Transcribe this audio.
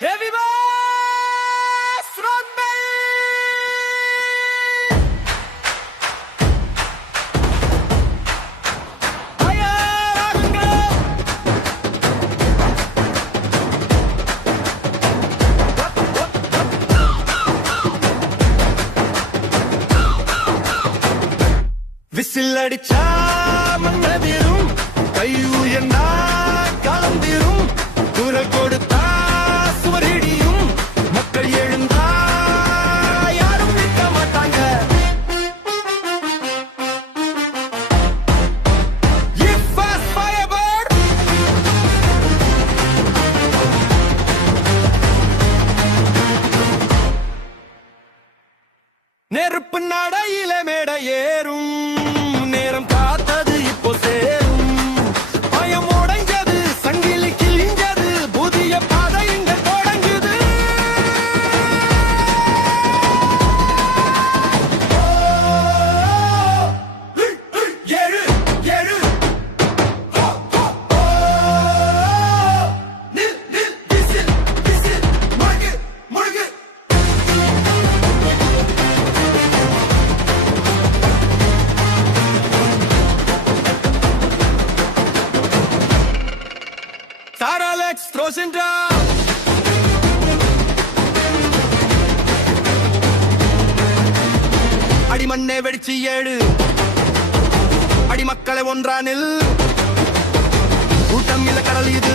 Heavy bass, rock band. Higher, rock whistle அடிச்சா மன்னதிரும் கையுயர்ந்தா கலந்திரும் குரல் கொடுத்தா சுவரிடியும் மக்கள் எழுந்தா யாரும் நிற்க மாட்டாங்க. If fast firebird நெருப்பு நடையில மேடை ஏறும் நேரம் காத்தது இப்போ சேரும் பயம் உடைஞ்சது சங்கிலி கிழிஞ்சது புதிய பாதை இங்க தொடங்குது. ஏழு ஏழு நில் நில் விசில் விசில் முழுகு முழுகு Star Alex throws in down. அடிமண்ணே வெடிச்சு ஏழு அடிமக்களை ஒன்றானில் கூட்டம் இல்ல கடல் இது